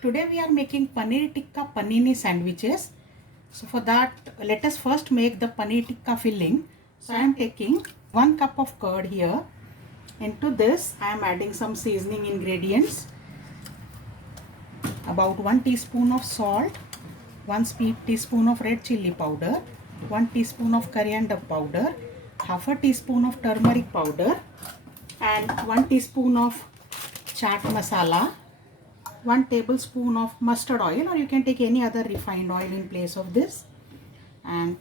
Today we are making paneer tikka panini sandwiches. So for that, let us first make the paneer tikka filling. So I am taking 1 cup of curd here. Into this I am adding some seasoning ingredients. About 1 teaspoon of salt, 1 teaspoon of red chili powder, 1 teaspoon of coriander powder, half a teaspoon of turmeric powder, and 1 teaspoon of chaat masala, 1 tablespoon of mustard oil, or you can take any other refined oil in place of this, and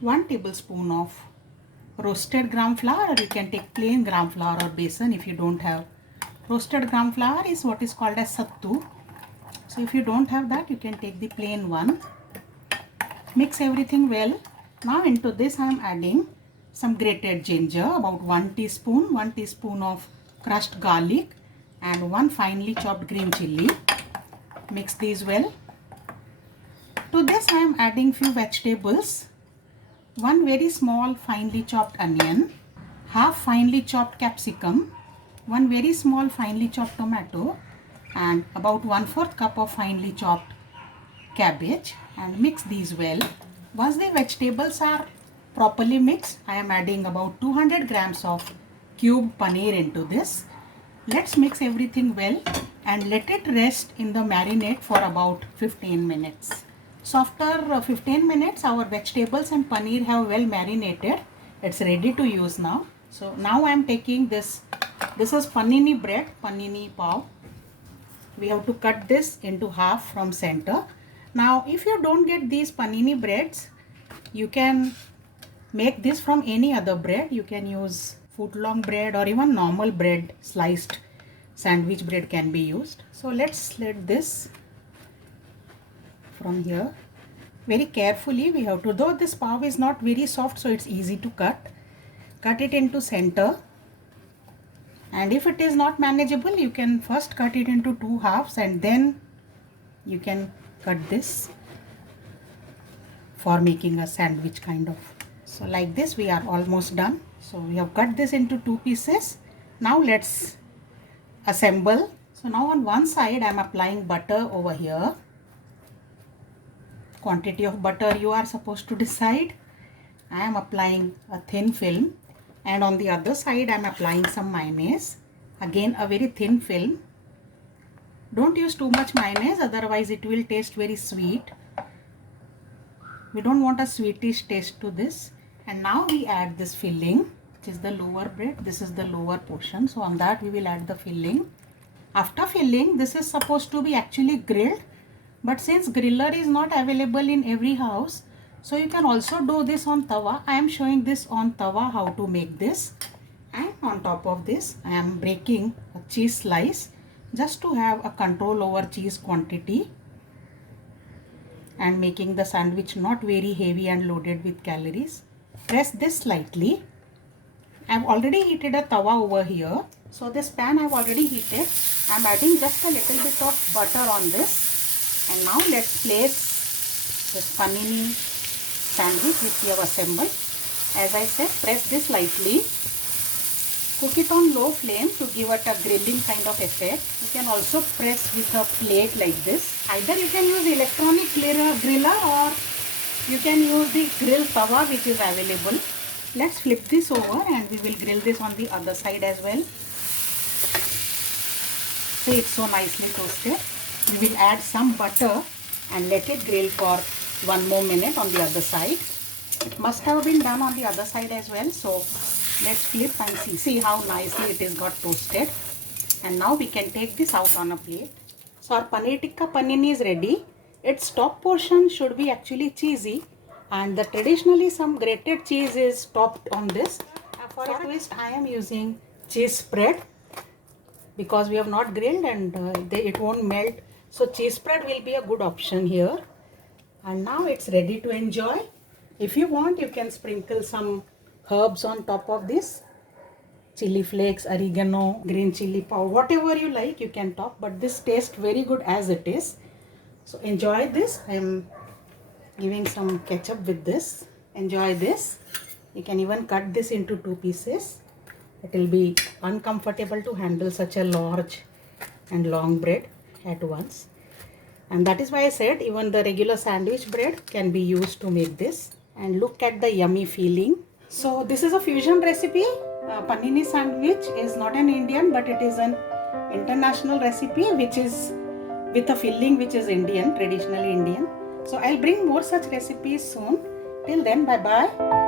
1 tablespoon of roasted gram flour, or you can take plain gram flour or besan if you don't have. Roasted gram flour is what is called as sattu. So if you don't have that, you can take the plain one. Mix everything well. Now into this I am adding some grated ginger, about 1 teaspoon of crushed garlic, and 1 finely chopped green chilli. Mix these well. To this I am adding few vegetables. 1 very small finely chopped onion, half finely chopped capsicum, 1 very small finely chopped tomato, and about 1/4 cup of finely chopped cabbage, and mix these well. Once the vegetables are properly mixed, I am adding about 200 grams of cubed paneer into this. Let's mix everything well and let it rest in the marinade for about 15 minutes. So after 15 minutes, our vegetables and paneer have well marinated. It's ready to use now. So now I am taking this. This is panini bread, panini pav. We have to cut this into half from center. Now if you don't get these panini breads, you can make this from any other bread. You can use foot-long bread or even normal bread, sliced sandwich bread can be used. So let's slit this from here. Very carefully we have to, though this pav is not very soft, so it's easy to cut. Cut it into center. And if it is not manageable, you can first cut it into 2 halves and then you can cut this for making a sandwich kind of. So like this we are almost done. So we have cut this into 2 pieces. Now let's assemble. So now on one side I am applying butter over here. Quantity of butter you are supposed to decide. I am applying a thin film, and on the other side I am applying some mayonnaise. Again a very thin film. Don't use too much mayonnaise, otherwise it will taste very sweet. We don't want a sweetish taste to this. And now we add this filling, which is the lower bread. This is the lower portion. So on that we will add the filling. After filling, this is supposed to be actually grilled. But since griller is not available in every house, so you can also do this on tawa. I am showing this on tawa how to make this. And on top of this, I am breaking a cheese slice just to have a control over cheese quantity and making the sandwich not very heavy and loaded with calories. Press this slightly. I have already heated a tawa over here. So this pan I have already heated. I am adding just a little bit of butter on this. And now let's place this panini sandwich which we have assembled. As I said, press this lightly. Cook it on low flame to give it a grilling kind of effect. You can also press with a plate like this. Either you can use electronic griller or you can use the grill tawa which is available. Let's flip this over and we will grill this on the other side as well. See, it's so nicely toasted. We will add some butter and let it grill for 1 more minute on the other side. It must have been done on the other side as well. So let's flip and see how nicely it is got toasted. And now we can take this out on a plate. So our paneer tikka panini is ready. Its top portion should be actually cheesy, and the traditionally some grated cheese is topped on this. For a twist I am using cheese spread because we have not grilled and it won't melt. So cheese spread will be a good option here. And now it's ready to enjoy. If you want, you can sprinkle some herbs on top of this. Chili flakes, oregano, green chili powder, whatever you like you can top, but this tastes very good as it is. So enjoy this. I am giving some ketchup with this. Enjoy this. You can even cut this into 2 pieces. It will be uncomfortable to handle such a large and long bread. at once. And that is why I said even the regular sandwich bread can be used to make this. And look at the yummy feeling. So this is a fusion recipe. Panini sandwich is not an Indian, but it is an international recipe which is with a filling which is Indian, traditionally Indian. So I'll bring more such recipes soon. Till then, bye bye.